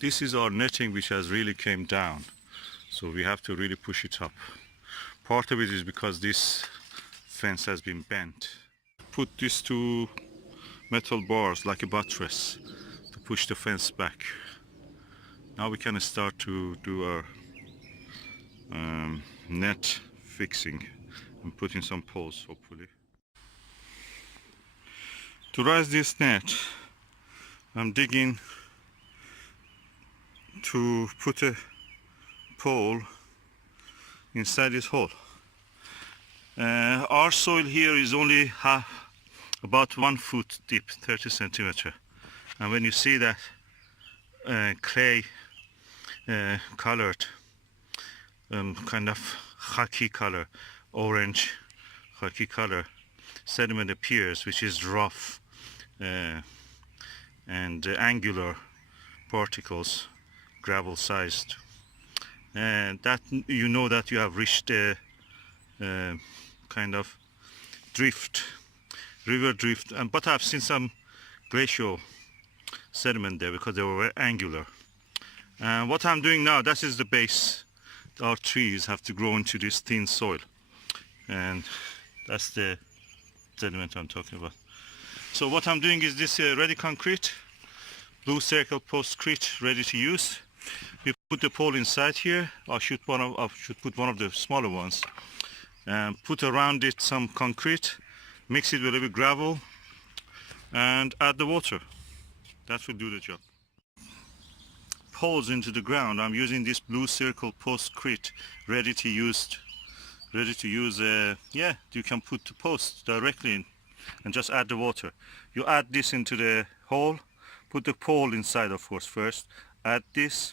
This is our netting which has really came down, so we have to really push it up. Part of it is because this fence has been bent. Put these two metal bars like a buttress to push the fence back. Now we can start to do our net fixing and put in some poles, hopefully. To raise this net, I'm digging to put a pole inside this hole. Our soil here is only about 1 foot deep, 30 centimeter, and when you see that clay colored kind of khaki color, orange khaki color sediment appears, which is rough and angular particles, gravel sized, and that you know that you have reached a kind of drift, river drift, but I've seen some glacial sediment there because they were very angular. And what I'm doing now, that is the base. Our trees have to grow into this thin soil, and that's the sediment I'm talking about. So what I'm doing is this ready concrete, blue circle postcrete, ready to use. We put the pole inside here. I should put one of the smaller ones, and put around it some concrete, mix it with a little bit gravel, and add the water. That will do the job. Poles into the ground. I'm using this blue circle postcrete, ready to use. Yeah, you can put the post directly in and just add the water. You add this into the hole, put the pole inside, of course, first. Add this.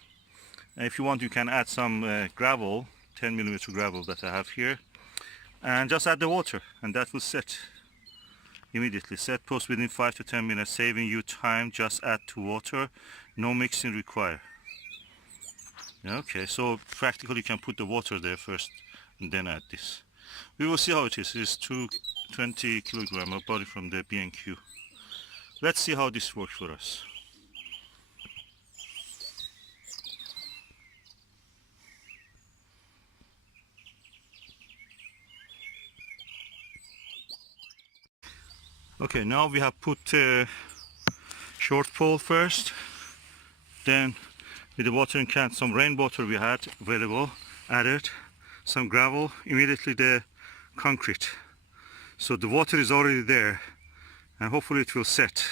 If you want, you can add some gravel, 10mm gravel that I have here, and just add the water, and that will set immediately. Set post within 5 to 10 minutes, saving you time. Just add to water, no mixing required. Okay, so practically you can put the water there first and then add this. We will see how it is. It's 20 kilogram of body from the B&Q. Let's see how this works for us. Okay, now we have put short pole first, then with the watering can, some rainwater we had available, added some gravel, immediately the concrete. So the water is already there, and hopefully it will set.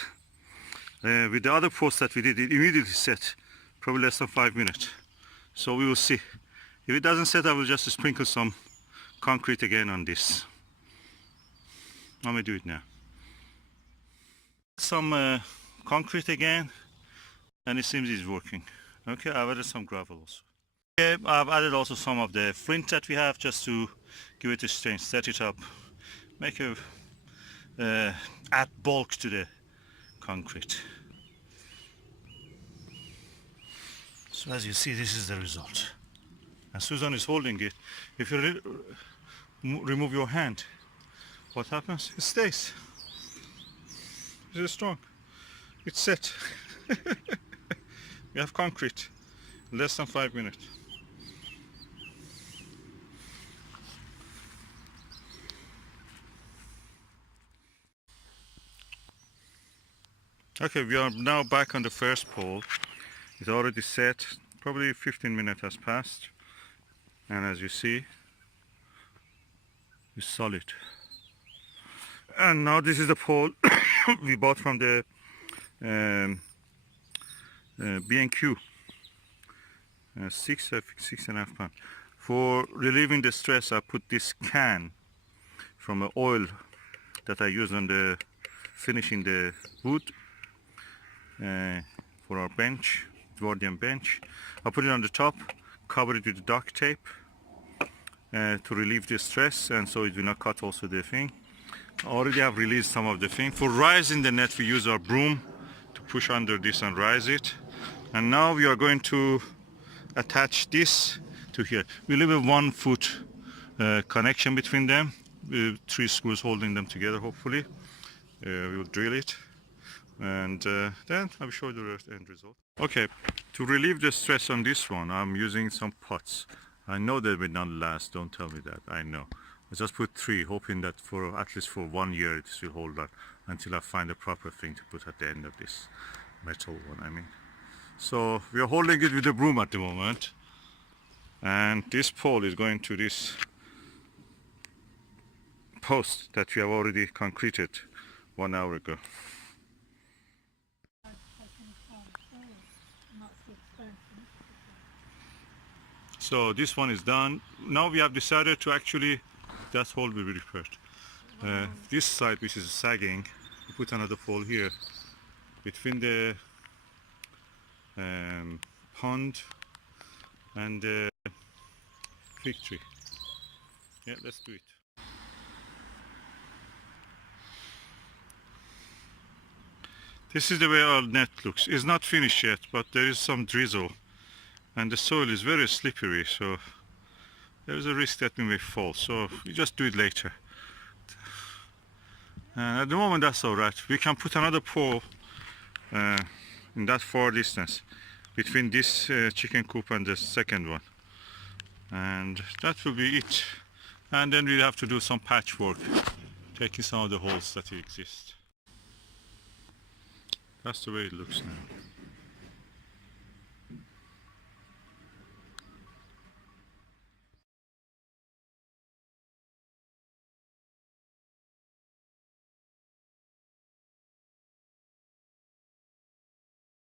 With the other post that we did, it immediately set, probably less than 5 minutes. So we will see. If it doesn't set, I will just sprinkle some concrete again on this. Let me do it now. Some concrete again, and it seems it's working. Okay, I've added some gravel also. Okay, I've added also some of the flint that we have, just to give it a strength, set it up, make a add bulk to the concrete. So as you see, this is the result. And Susan is holding it. If you remove your hand, what happens? It stays. It is strong. It's set. We have concrete. Less than 5 minutes. Okay, we are now back on the first pole. It's already set. Probably 15 minutes has passed. And as you see, it's solid. And now this is the pole we bought from the B&Q. 6.5 pounds. For relieving the stress, I put this can from the oil that I use on the finishing the wood for our bench, Edwardian bench. I put it on the top, cover it with duct tape to relieve the stress, and so it will not cut also the thing. I already have released some of the thing. For rising the net, we use our broom to push under this and rise it. And now we are going to attach this to here. We leave a 1 foot connection between them, with 3 screws holding them together. Hopefully we will drill it, and then I will show you the end result. Okay, to relieve the stress on this one, I'm using some pots. I know they will not last, don't tell me that, I know. I just put 3, hoping that for at least for 1 year it will hold on until I find the proper thing to put at the end of this metal one, I mean. So we are holding it with a broom at the moment, and this pole is going to this post that we have already concreted 1 hour ago. So this one is done. Now we have decided to actually, that hole will be repaired. This side, which is sagging, we put another pole here between the pond and the fig tree. Yeah, let's do it. This is the way our net looks. It's not finished yet, but there is some drizzle and the soil is very slippery, so there is a risk that we may fall, so we just do it later. At the moment that's alright. We can put another pole in that far distance between this chicken coop and the second one, and that will be it. And then we'll have to do some patchwork, taking some of the holes that exist. That's the way it looks now.